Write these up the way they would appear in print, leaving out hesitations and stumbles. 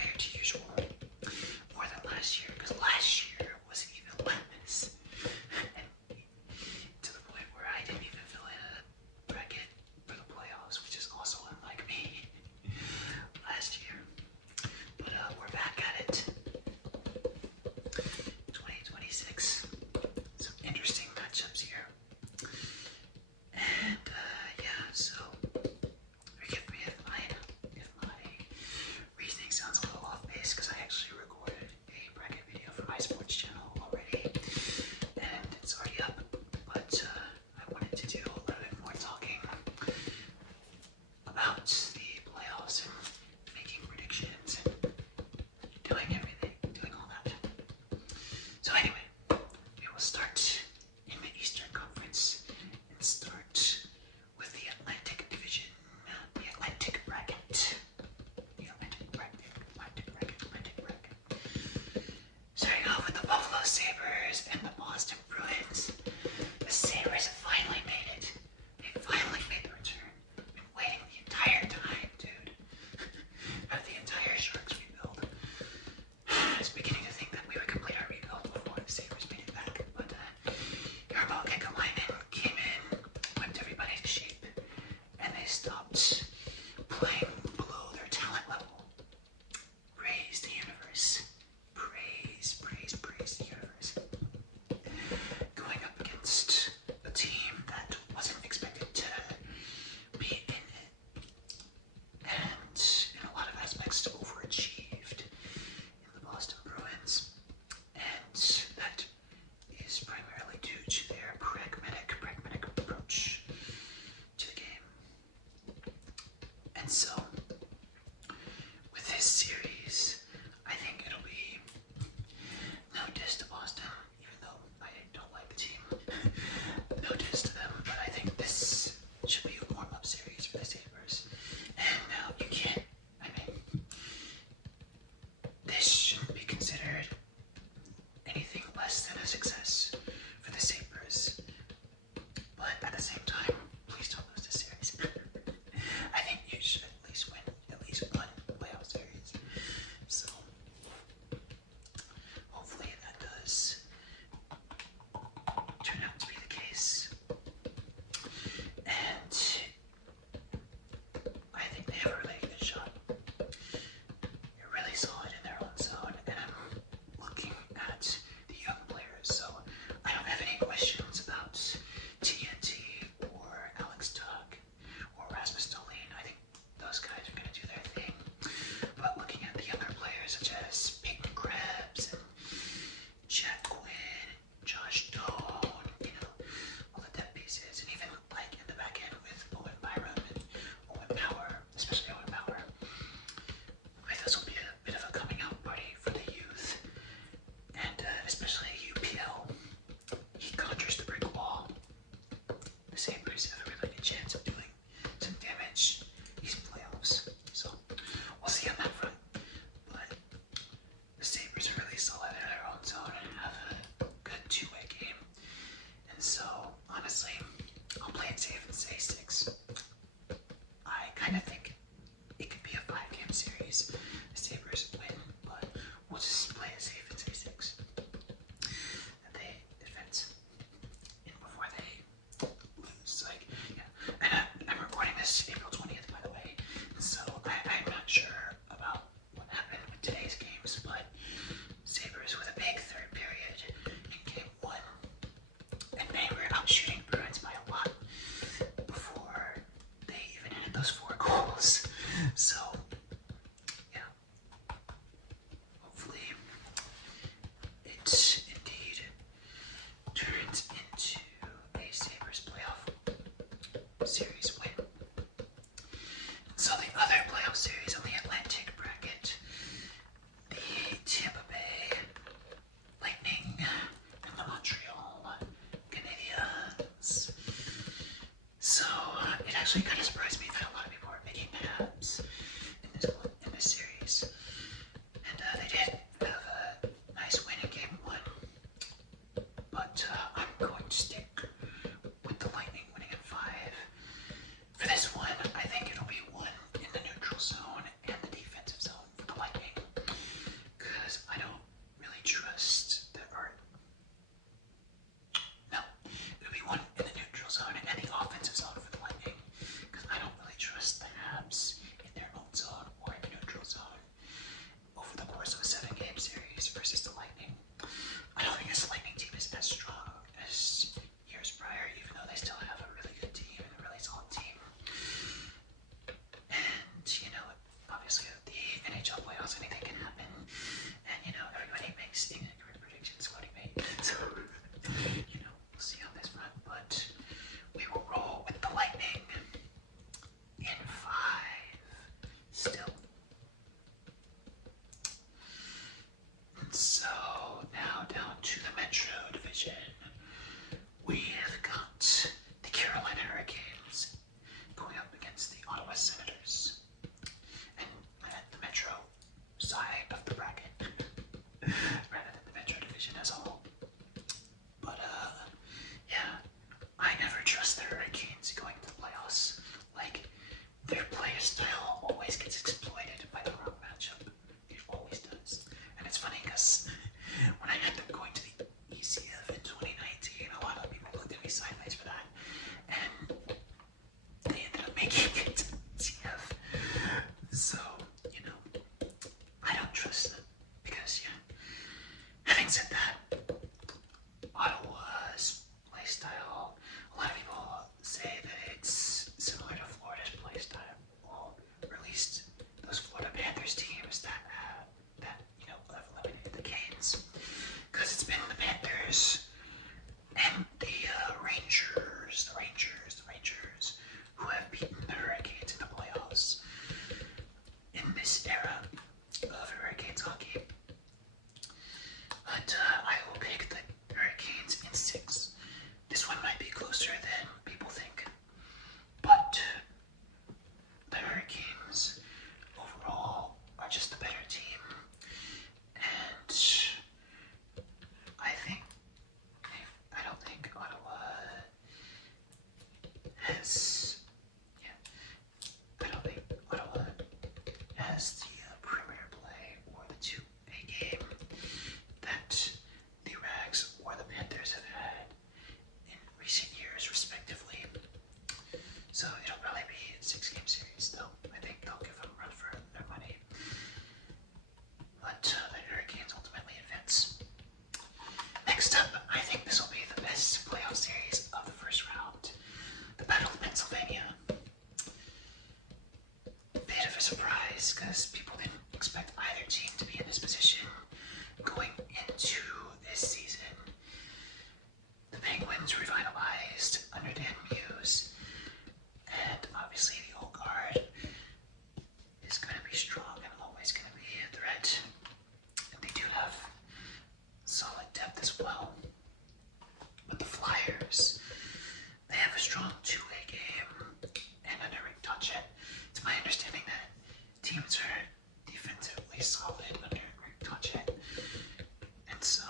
compared to usual. More than last year, because last year was even less. To the point where I didn't even fill in a bracket for the playoffs, which is also unlike me last year. But we're back at it. 2026. Some interesting matchups here. And yeah, so forgive me if my reasoning sounds a little off these inaccurate predictions what he made. So, we'll see on this front. But we will roll with the Lightning in 5. Still. And so, now down to the Metro Division. We have got the Carolina Hurricanes going up against the Ottawa Senators. And at the Metro side of the bracket, rather than the Metro Division as a whole. But, yeah, I never trust the Hurricanes going to the playoffs. Like, their play style always gets exploited by the wrong matchup. It always does. And it's funny because when I had them going to the ECF in 2019, a lot of people looked at me sideways for that. And they ended up making it to ECF. So, I don't trust them. Because, having said that, Ottawa's play style, a lot of people say that it's similar to Florida's play style, or at least those Florida Panthers teams that have eliminated the Canes, because it's been the Panthers and the Rangers who have beaten the Hurricanes in the playoffs in this era of Hurricanes hockey. But I will pick the Hurricanes in 6. This one might be closer than people think, but the Hurricanes overall are just a better team, and I don't think Ottawa has, I don't think Ottawa has the premier play or the 2A game that the Rags or the Panthers have had in recent years, respectively. So it'll probably be a 6-game series, though. I think they'll give them a run for their money. But the Hurricanes ultimately advance. Next up, I think this will be the best playoff series of the first round. The Battle of Pennsylvania. Bit of a surprise, because people didn't expect either team to be in this position going into this season. The Penguins revitalized under Dan Muse, and obviously the old guard is going to be strong and always going to be a threat. And they do have solid depth as well. But the Flyers, they have a strong 2-way game, and under Rick Tocchet, it's my understanding that teams are defensively solid under Rick Tocchet. And so,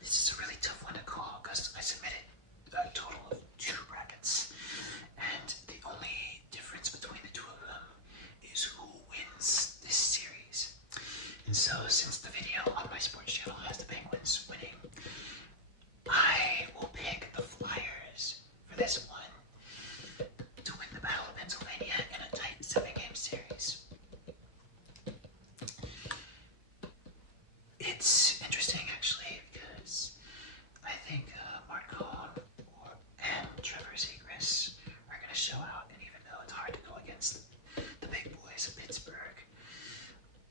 this is a really tough one to call because I submitted a total of 2 brackets, and the only difference between the 2 of them is who wins this series. And so, since the video on my sports channel has the Penguins winning, I will pick the Flyers for this one to win the Battle of Pennsylvania in a tight 7-game series. It's interesting, actually, because I think Markov and Trevor Zegras are going to show out, and even though it's hard to go against the big boys of Pittsburgh,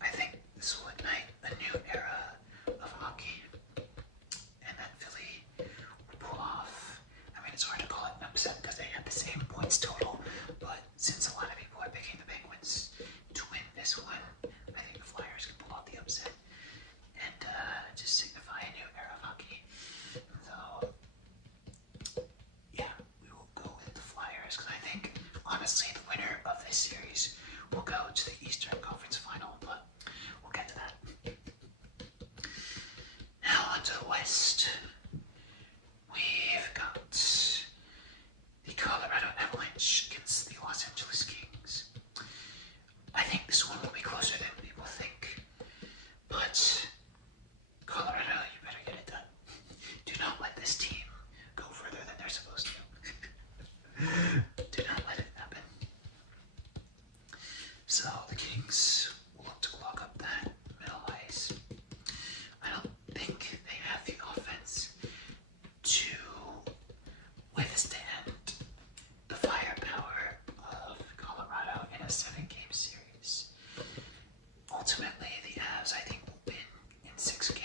I think this will ignite a new era of hockey, and that Philly will pull off. I mean, it's hard to call it an upset because they have the same points total, but since a lot of people are picking the Penguins to win this one, I think the Flyers can pull out the upset and just signify a new era of hockey. So, yeah, we will go with the Flyers because I think, honestly, the winner of this series will go to the Eastern Conference Final, but we'll get to that. Now on to the West. We've got the Colorado Avalanche against the Los Angeles Kings. I think this one will be closer than people think, but Colorado, you better get it done. Do not let this team go further than they're supposed to. Do not let it happen. So the Kings will look to lock up that middle ice. I don't think they have the offense to withstand the firepower of Colorado in a 7-game series. Ultimately, the Avs, I think, will win in 6 games.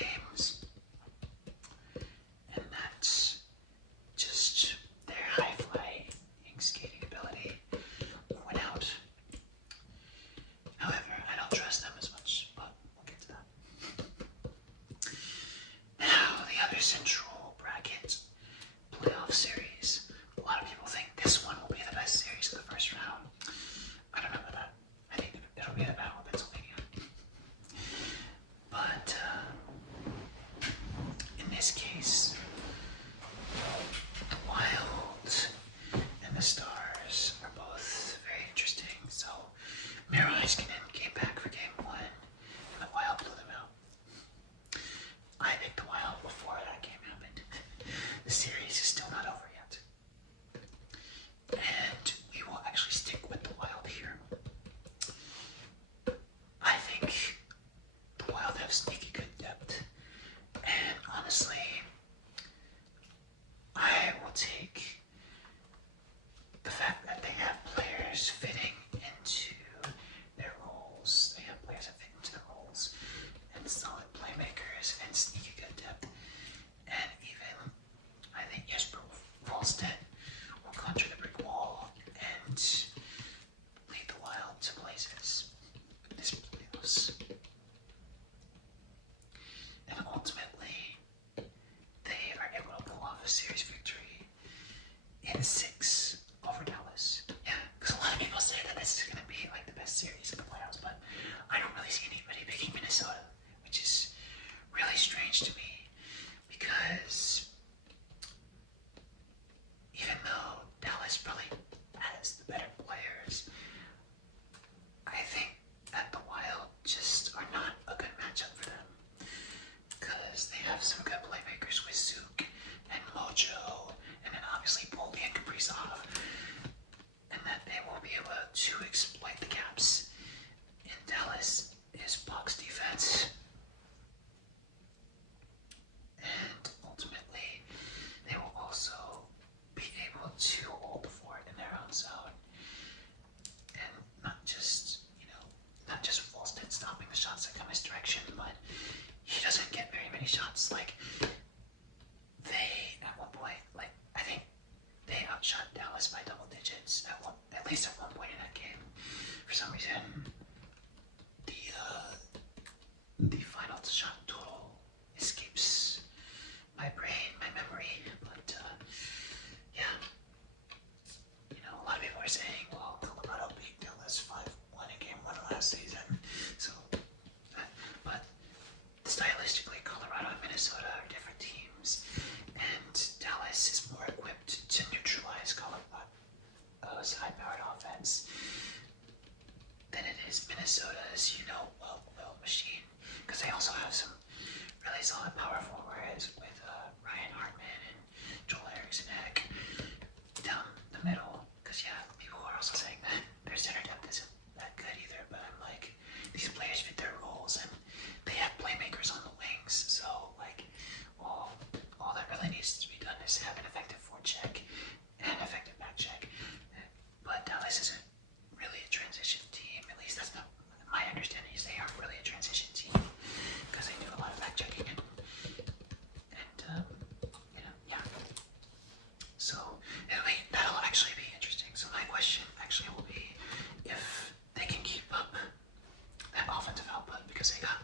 because they got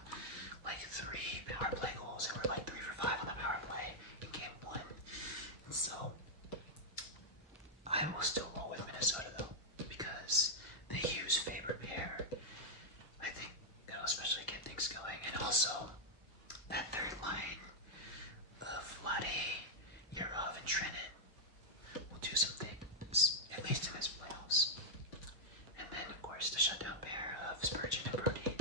like 3 power play goals and were like 3 for 5 on the power play in game 1. And so I will still roll with Minnesota though, because they use favorite pair. I think it'll especially get things going. And also, that third line of Vlade, Yurov, and Trennan will do some things, at least in his playoffs. And then, of course, the shutdown pair of Spurgeon and Brody.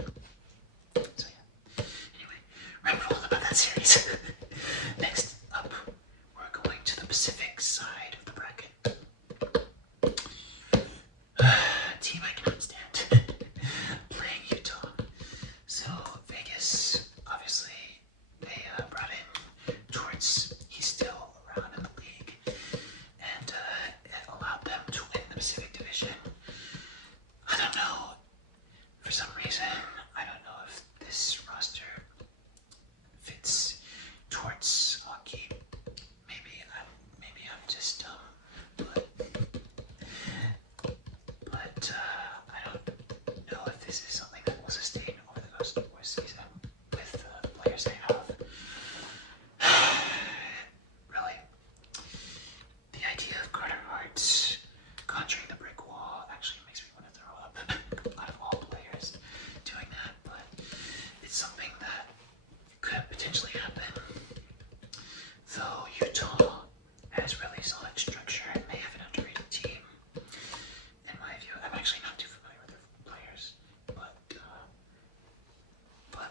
So yeah. Anyway, remember all about that series. Next up, we're going to the Pacific side of the bracket. Team I cannot stand. Playing Utah. So Vegas, obviously, they brought in Torts. He's still around in the league, and it allowed them to win the Pacific Division. I don't know. For some reason, I don't know if this roster fits Torts hockey. Maybe I'm just dumb, but I don't know if this is something that will sustain over the course of the season with the players they have. Really, the idea of Carter Hart conjuring the brick wall actually makes me want to throw up. Out of all players doing that, but it's something that could potentially happen. Though Utah has really solid structure and they have an underrated team, in my view. I'm actually not too familiar with their players, but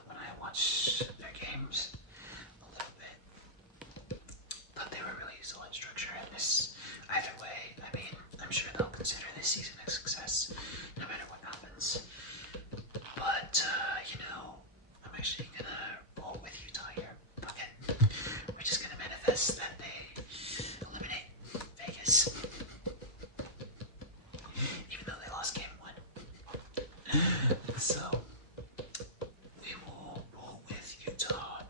when I watch their games a little bit, thought they were really solid structure. And this, either way, I mean, I'm sure they'll consider this season a success, no matter what happens. But I'm actually gonna roll with Utah here. Fuck it. We're just gonna manifest that they eliminate Vegas. Even though they lost game 1. So, we will roll with Utah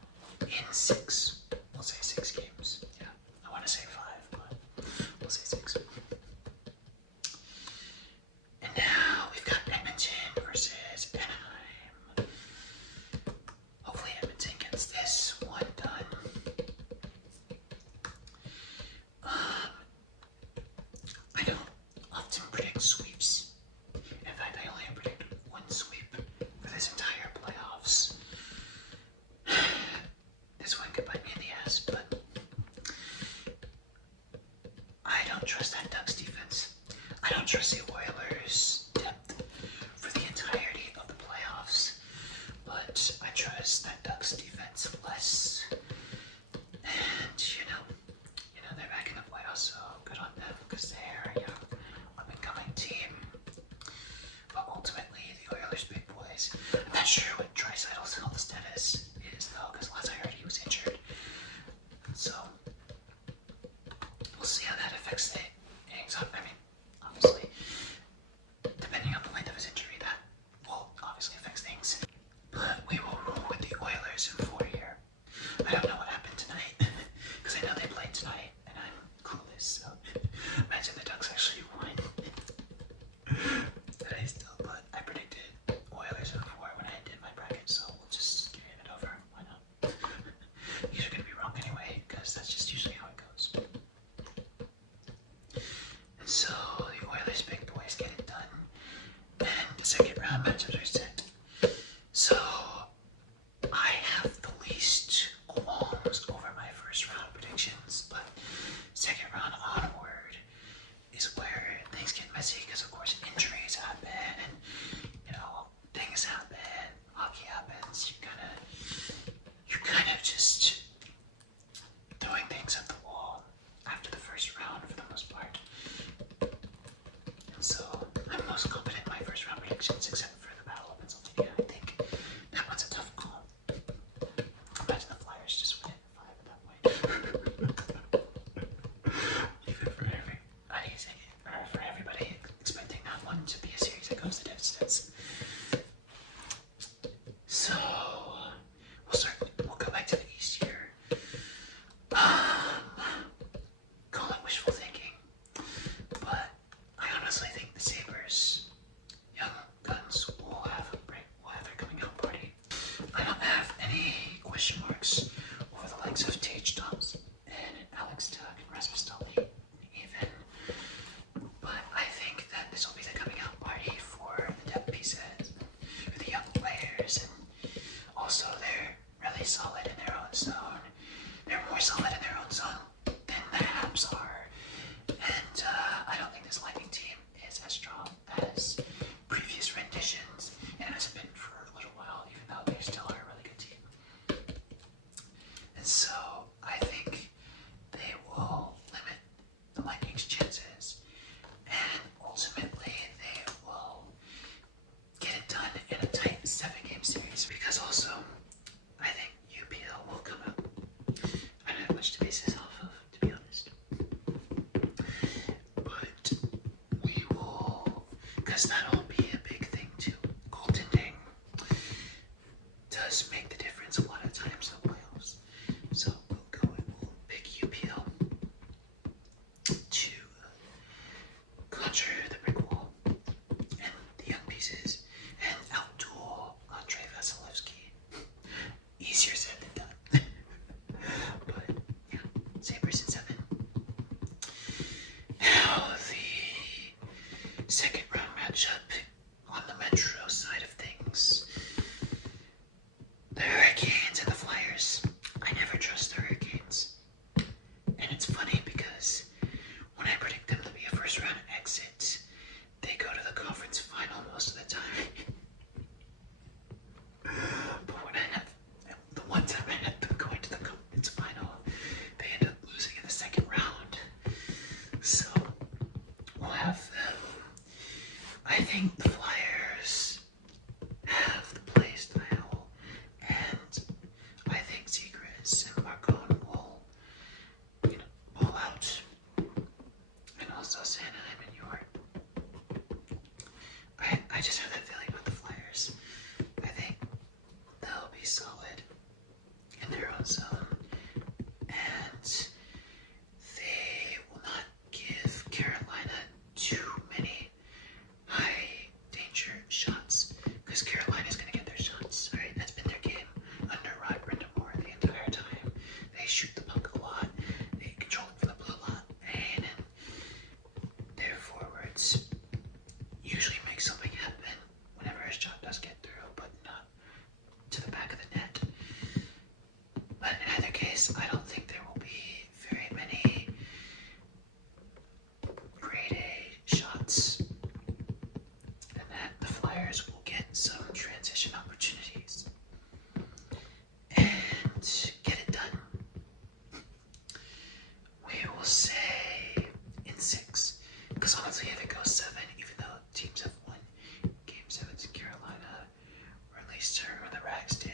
in 6. We'll say 6 games. Yeah, I want to say 5, but we'll say 6. And now we've got Edmonton versus Anaheim. Hopefully Edmonton gets this one done. I don't often predict sweeps. In fact, I only predict one sweep for this entire playoffs. This one could bite me in the ass, but I don't trust that Ducks defense. I don't trust the Oilers' depth for the entirety of the playoffs, but I trust that Ducks defense less. And they're back in the playoffs, so good on them because they're a young, up-and-coming team. But ultimately, the Oilers' big boys. I'm not sure what Draisaitl's health status is though, because last I heard he was injured. So we'll see how that affects the innings. I mean, obviously, depending on the length of his injury, that will obviously affect things. But we will roll with the Oilers in 4 here. I don't know what happened tonight, because I know they played tonight, and I'm clueless, so imagine the Ducks actually won. But I predicted Oilers in 4 when I did my bracket, so we'll just still are a really good team. And so I think they will limit the Lightning's chances, and ultimately they will get it done in a tight 7-game series. Because also, I think UPL will come up. I don't have much to base this off of, to be honest. But we will, because that'll be a big thing too. Goaltending does make the difference a lot of times in the playoffs. So we'll pick UPL to conjure the brick wall and the young pieces and outduel Andre Vasilevsky. Easier said than done. But yeah, Sabres in 7. Now the second round matchup on the Metro side of things. The Hurricanes and the Flyers. I never trust the Hurricanes. And it's funny because when I predict them to be a first round exit, they go to the conference final most of the time. But when I have the one time I had them going to the conference final, they end up losing in the second round. So we'll have them. I think the Flyers have the play style, and I think Zegras and Marcon will, ball out, and also Sanheim and York. I just have that feeling about the Flyers. I think they'll be solid in their own zone, and they will not give Carolina too many high danger shots, because Carolina's going to get their shots. All right, that's been their game under Rod Brindamore the entire time. They shoot the puck a lot, they control it from the blue line, and their forwards usually make something happen whenever a shot does get through, but not to the back of the net. But in either case, I don't think there will be very many grade A shots, and that the Flyers will get some transition opportunities and get it done. We will say in 6, because honestly, if it goes 7, even though teams have won Game 7 to Carolina, or at least the Rags did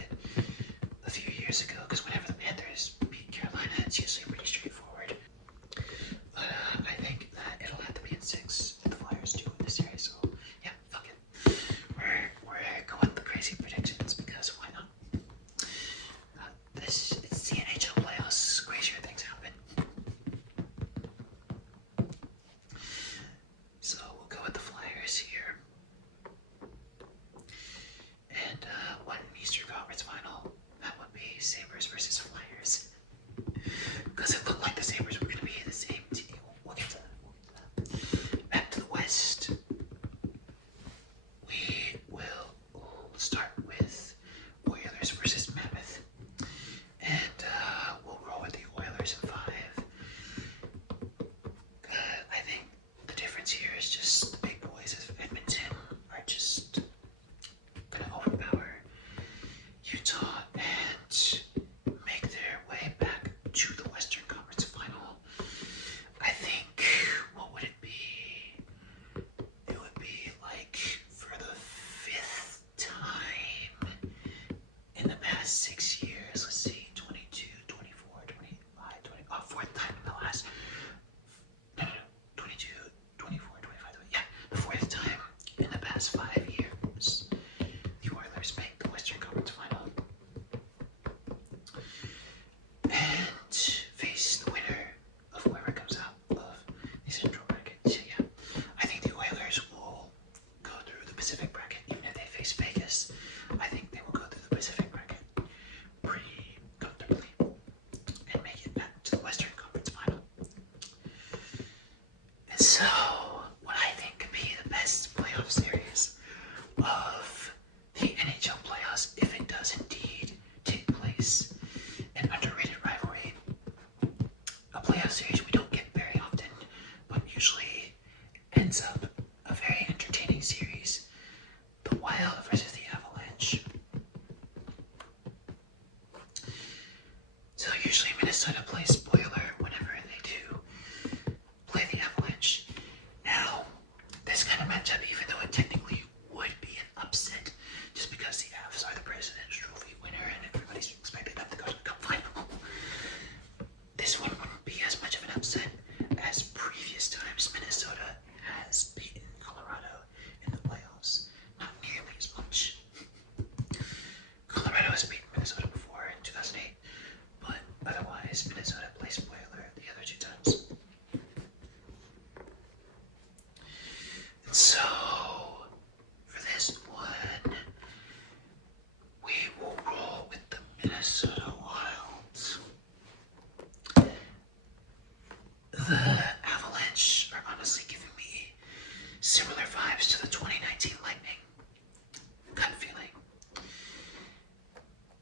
a few years ago, because whenever the Panthers beat Carolina, it's usually pretty straightforward. But I think that it'll have to be in 6 if the Flyers do win the series. So yeah, fuck it. We're going with the crazy predictions, because why not? It's the NHL playoffs. Crazier things happen. So we'll go with the Flyers here. And one Eastern Conference final, that would be Sabres versus Flyers. Because it looked like the Sabres were going to be the same team. We'll get to that. Back to the West. We will start with Oilers versus Mammoth. And we'll roll with the Oilers in 5. I think the difference here is just the big boys of Edmonton are just going to overpower Utah and make their way back to the Western Conference final. I think, what would it be? It would be like for the 5th time in the past 6 years. Let's see, 22, 24, 25, 20, 4th time in the last, 22, 24, 25, yeah, the 4th time in the past 5 years the Oilers make the Western Conference final. So usually Minnesota plays spoiler whenever they do play the Avalanche. Now, this kind of matchup, even though it technically would be an upset, just because the Avs are the President's Trophy winner and everybody's expecting them to go to the Cup final, this one wouldn't be as much of an upset as previous times Minnesota has beaten Colorado in the playoffs. Not nearly as much. Colorado has beaten Minnesota before in 2008, but otherwise Minnesota plays spoiler the other two times. And so, for this one, we will roll with the Minnesota Wild. The Avalanche are honestly giving me similar vibes to the 2019 Lightning. Gut feeling.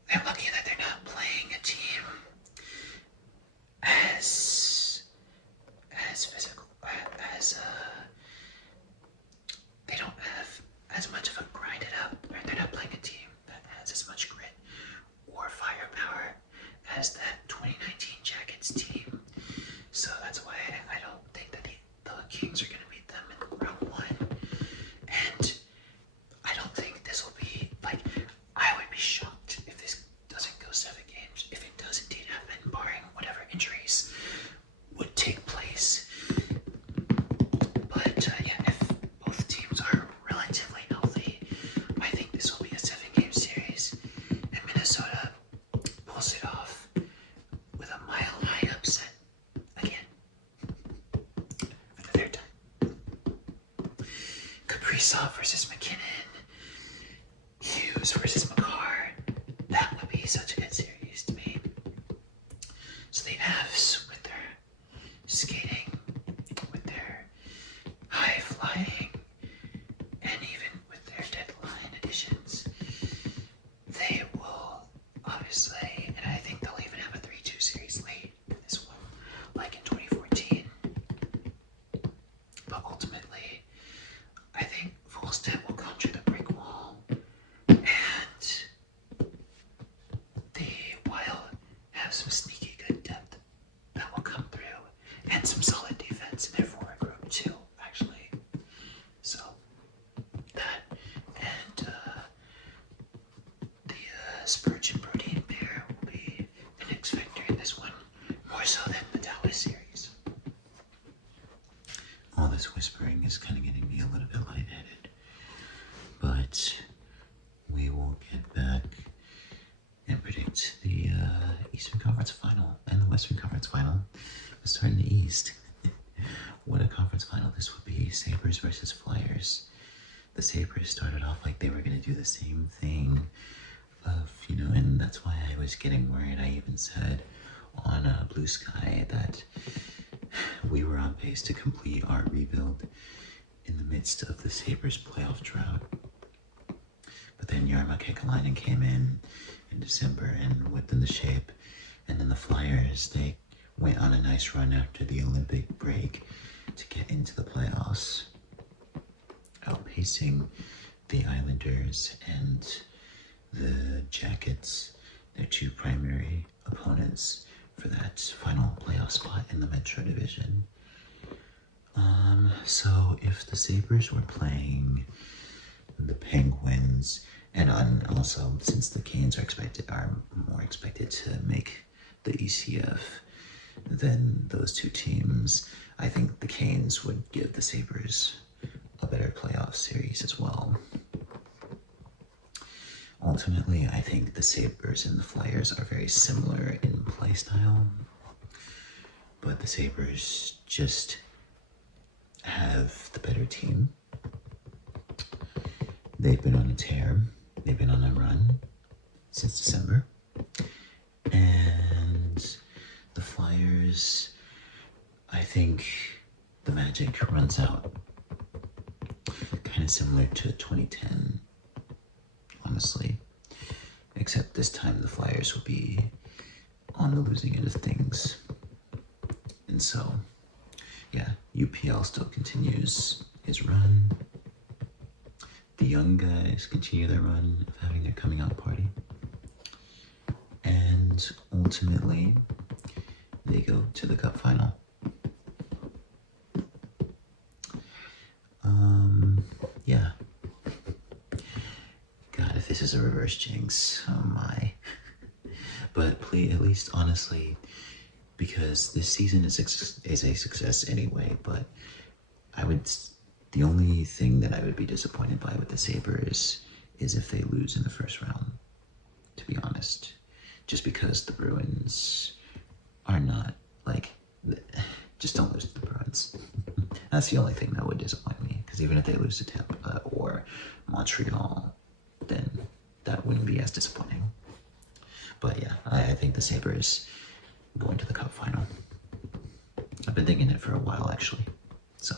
They're lucky that they're not playing a team as physical, they don't have as much of a grinded up, or they're not playing a team that has as much grit or firepower as that 2019 Jackets team. So that's why I don't think that the Kings are going to beat them in round one. And I don't think this will be, like, I would be shocked if this doesn't go 7 games. If it does indeed happen, barring whatever injuries would take place. But yeah, if both teams are relatively healthy, I think this will be a 7-game series. And Minnesota pulls it off with a mile-high upset again. For the third time. Kaprizov versus McKinnon. Hughes versus McCarr. That would be such a good series to me. So the Avs, with their skating, with their high flying, and even with their deadline additions, they will obviously, and I think they'll even have a 3-2 series lead in this one, like in 2014. But ultimately, I think Volstead will conjure the brick wall, and the Wild have some sneaky good depth that will come through, and some solid defense in their forward group too, actually. So that and the Spurgeon Protein pair will be an X factor in this one, more so than the Dallas series. All this whispering is kind of getting me a little bit lightheaded, but we will get back and predict the Eastern Conference Final and the Western Conference Final. Let's start in the East. What a conference final this would be. Sabres versus Flyers. The Sabres started off like they were going to do the same thing of, and that's why I was getting worried. I even said on Blue Sky that we were on pace to complete our rebuild in the midst of the Sabres playoff drought. But then Jarmo Kekalainen came in December and whipped into shape. And then the Flyers, they went on a nice run after the Olympic break to get into the playoffs, outpacing the Islanders and the Jackets, their two primary opponents for that final playoff spot in the Metro Division. So if the Sabres were playing the Penguins, and also since the Canes are more expected to make the ECF than those two teams, I think the Canes would give the Sabres a better playoff series as well. Ultimately, I think the Sabres and the Flyers are very similar in play style, but the Sabres just have the better team. They've been on a tear. They've been on a run since December. And the Flyers, I think the magic runs out. Kind of similar to 2010, honestly. Except this time the Flyers will be on the losing end of things. And so, yeah, UPL still continues his run. The young guys continue their run of having their coming out party. And ultimately, they go to the cup final. Yeah. God, if this is a reverse jinx, oh my. But please, at least honestly, because this season is a success anyway, but the only thing that I would be disappointed by with the Sabres is if they lose in the first round, to be honest. Just because the Bruins are not, just don't lose to the Bruins. That's the only thing that would disappoint me, because even if they lose to Tampa or Montreal, then that wouldn't be as disappointing. But yeah, I think the Sabres going to the cup final. I've been thinking it for a while, actually. So,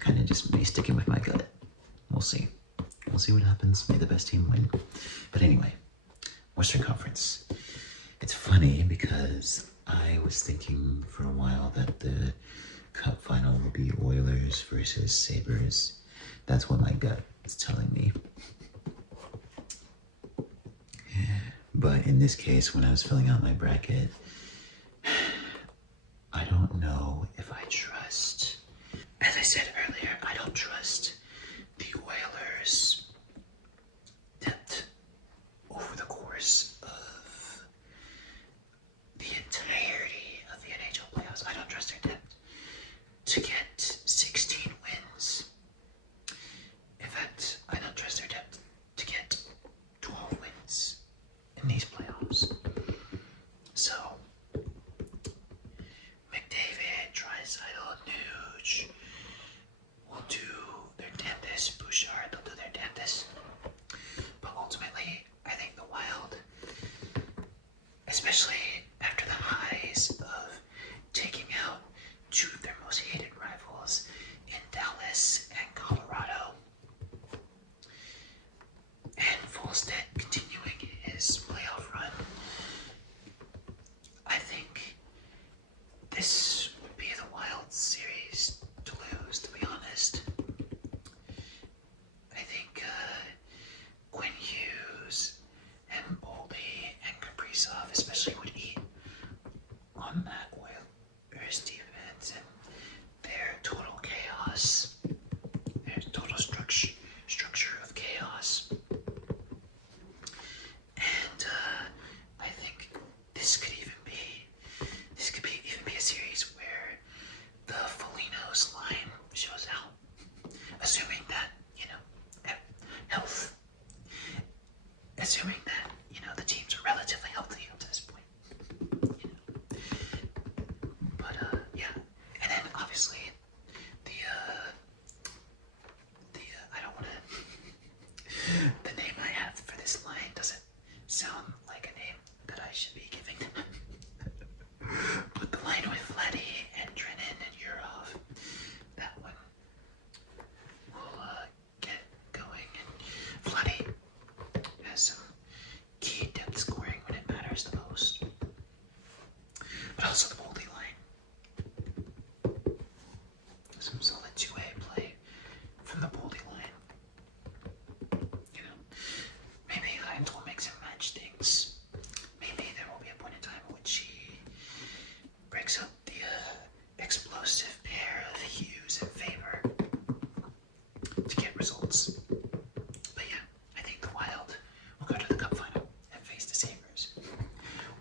kind of just me sticking with my gut. We'll see. We'll see what happens. May the best team win. But anyway, Western Conference. It's funny because I was thinking for a while that the cup final would be Oilers versus Sabres. That's what my gut is telling me. But in this case, when I was filling out my bracket, I don't know if I trust. As I said earlier, I don't trust the Oilers' depth over the course of the entirety of the NHL playoffs. I don't trust their depth to get 16 wins. In fact, I don't trust their depth to get 12 wins in these playoffs. So, McDavid, Draisaitl, Nuge will do their damnedest. Bouchard, they'll do their damnedest. But ultimately, I think the Wild, especially after the highs of taking out two of their most hated rivals in Dallas and Colorado, and Volstead continuing his playoff run, I think this would be the Wild series to lose, to be honest. I think Quinn Hughes and Boldy and Kaprizov especially would eat on that Oilers defense and their total chaos, their total structure of chaos. And I think this could even be a series where the Foligno's line shows out, assuming that, health, assuming that, the teams are relatively healthy up to this point, But, yeah, and then obviously the I don't want to, the name I have for this line doesn't sound like a name that I should be giving. But the line with Vladdy and Drennan and Yurov, that one will get going. And Vladdy has some key depth scoring when it matters the most. But also the Boldy line. Some solid two-way play from the Boldy line. Maybe Hines will mix and match things. Maybe there will be a point in time in which he breaks up the explosive pair of Hughes and Faber to get results. But yeah, I think the Wild will go to the cup final and face the Sabres.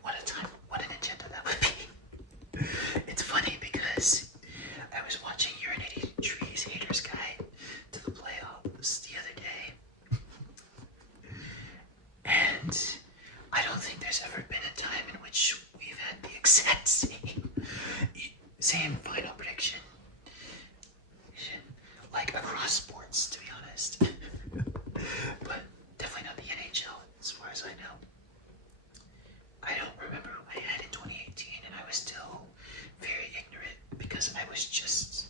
What a time, what an agenda that would be. It's funny because I was watching Urinating Trees Haters Guide to the playoffs the other day. And I don't think there's ever been a time in which we've had the exact same final prediction. Like across sports, to be honest. But definitely not the NHL, as far as I know. I don't remember who I had in 2018, and I was still very ignorant because I was just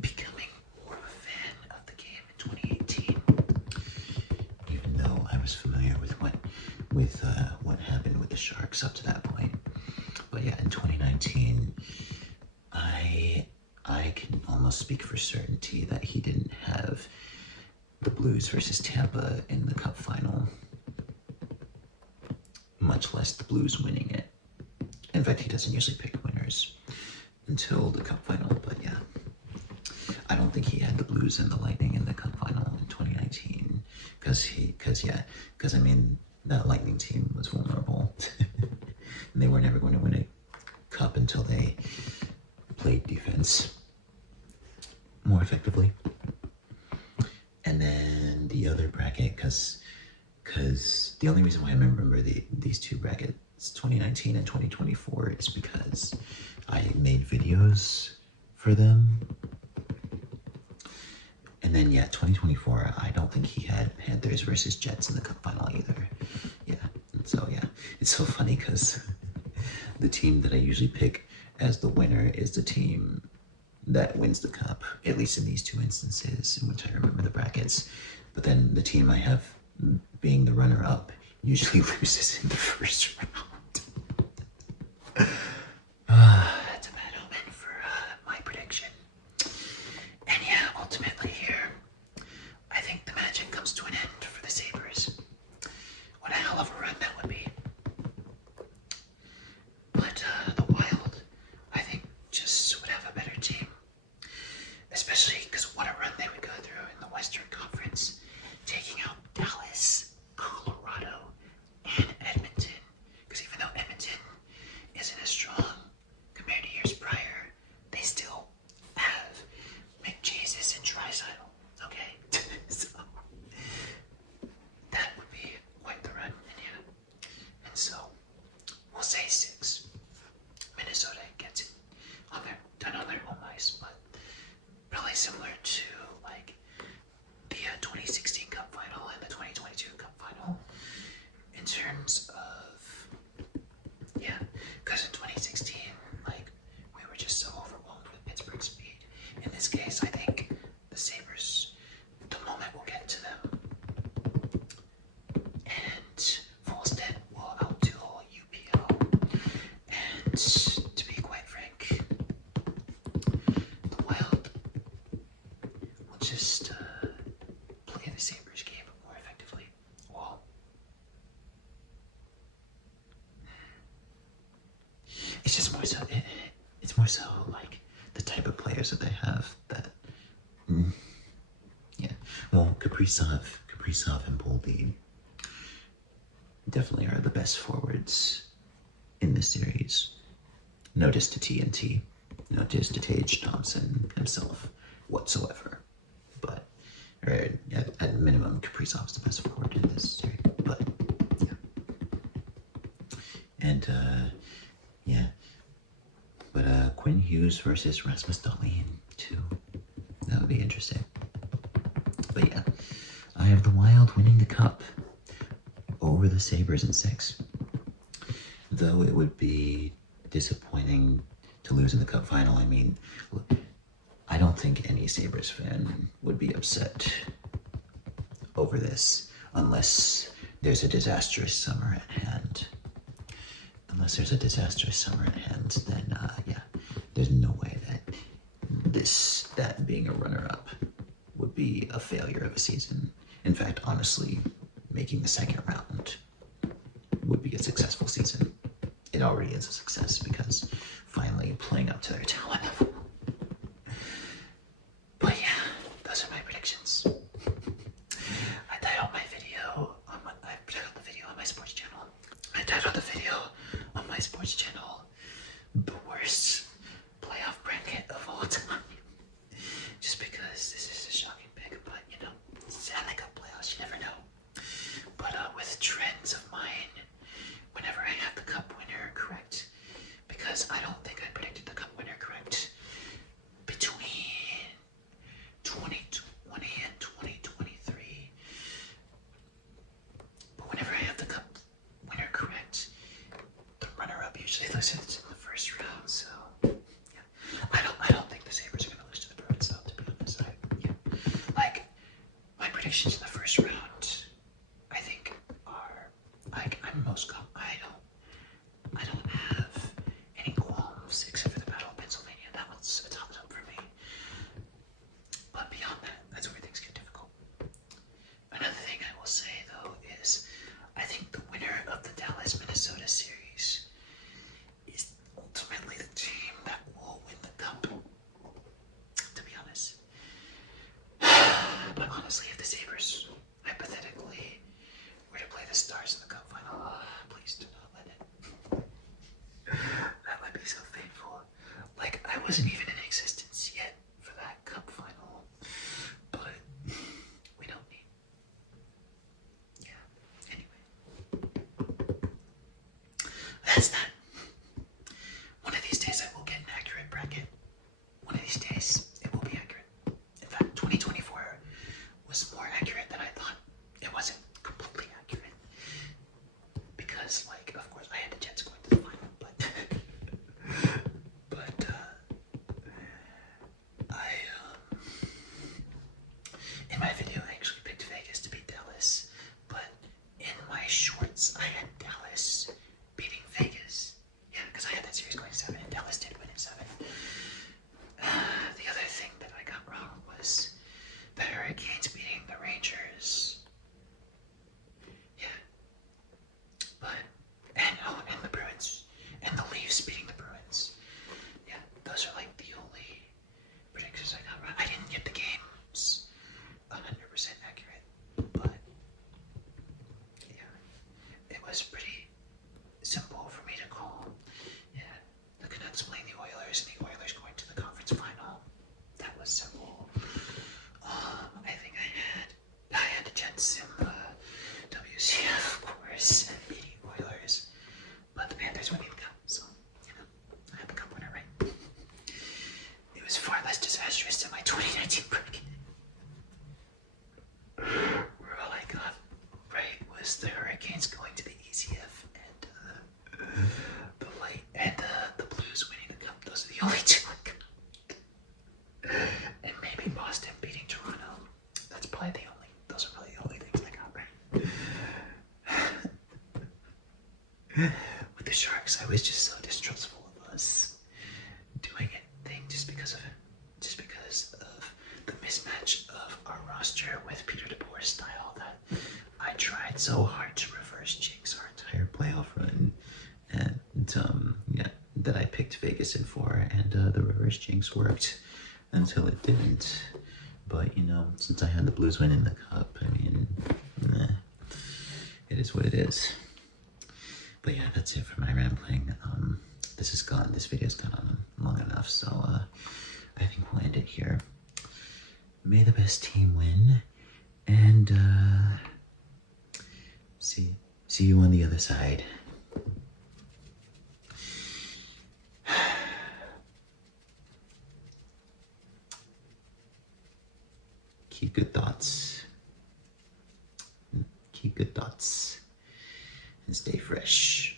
becoming more of a fan of the game in 2018. Even though I was familiar with what happened with the Sharks up to that point. But yeah, in 2019, I can almost speak for certainty that he didn't have the Blues versus Tampa in the cup final. much less the Blues winning it. In fact, he doesn't usually pick winners until the Cup final, but yeah. I don't think he had the Blues and the Lightning in the Cup final in 2019, because I mean, that Lightning team was vulnerable. And they were never going to win a cup until they played defense more effectively. And then the other bracket, because the only reason why I remember these two brackets, 2019 and 2024, is because I made videos for them. And then, yeah, 2024, I don't think he had Panthers versus Jets in the Cup final either. Yeah, and so, yeah, it's so funny because the team that I usually pick as the winner is the team that wins the Cup, at least in these two instances in which I remember the brackets. But then the team I have being the runner-up usually loses in the first round. That's a bad omen for my prediction. And yeah, ultimately here, I think the magic comes to an end for the Sabres. What a hell of a run that would be. But the Wild, I think, just would have a better team. Especially because what a run they would go through in the Western Conference, taking out Dallas, Colorado, and Edmonton. Because even though Edmonton isn't as strong compared to years prior, they still have McJesus and Draisaitl. Okay, so that would be quite the run, and yeah. And so we'll say 6. Minnesota gets it done on their home ice, but probably similar to like the 2016 Cup final and the 2022 Cup final in terms of, yeah, because in 2016, like, we were just so overwhelmed with Pittsburgh's speed. In this case, I think the Sabres, the moment will get to them, and Volstead will outduel UPL, and to be quite frank, the Wild will just play the Sabres game more effectively. Well, it's just more so, it's more so like the type of players that they have that, yeah. Well, Kaprizov and Boldy definitely are the best forwards in this series. No diss to TNT, no diss to Tage Thompson himself whatsoever. But at minimum, Kaprizov's the best forward in this series. But yeah, and yeah, but Quinn Hughes versus Rasmus Dahlin too. That would be interesting. But yeah, I have the Wild winning the Cup over the Sabres in 6. Though it would be disappointing to lose in the Cup final. I mean, I don't think any Sabres fan would be upset over this unless there's a disastrous summer at hand. Unless there's a disastrous summer at hand, then yeah, there's no way that being a runner-up would be a failure of a season. In fact, honestly, making the second round would be a successful season. It already is a success because finally playing up to their talent level. But yeah, those are my predictions. I titled the video on my sports channel. I titled the video on my sports channel, "The Worst Playoff Bracket of All Time." Just because this is a shocking pick, but you know, Stanley Cup playoffs, you never know. But with trends of mine, whenever I have the Cup winner correct, because I don't think I predicted the Cup winner correct that's that. One of these days I will get an accurate bracket. One of these days it will be accurate. In fact, 2024 was more accurate than I thought. It wasn't completely accurate because, like, of course, I had the Jets going to the final, but I in my video I actually picked Vegas to beat Dallas, but in my shorts I had Dallas beating Vegas. Yeah, because I had that series going 7, and Dallas did win in 7. The other thing that I got wrong was the Hurricanes beating the Rangers. Yeah. But, and the Bruins, and the Leafs beating the Bruins. Yeah, those are like the only predictions I got right. I didn't get the games 100% accurate, but yeah, it was pretty simple for me to call. Yeah, the Canucks playing the Oilers, and the Oilers going to the conference final. That was simple. I think I had the Jets in the WCF, of course, beating Oilers, but the Panthers winning the cup, so, you know, I had the cup winner right. It was far less disastrous than my 2019 bracket, where all I got right was the Hurricanes going to the ECF and the Light and the Blues winning the cup. Those are the only two I got. And maybe Boston beating Toronto. That's probably those are probably the only things I got right. With the Sharks, I was just so distrustful of us doing anything just because of the mismatch of our roster with Peter DeBoer's style that I tried so hard to reverse jinx our entire playoff run, and yeah, that I picked Vegas in for, and the reverse jinx worked until it didn't. But, you know, since I had the Blues win in the cup, I mean, it is what it is. But yeah, that's it for my rambling. This video's gone on long enough, so I think we'll end it here. May the best team win, and see you on the other side. Keep good thoughts. Keep good thoughts. And stay fresh.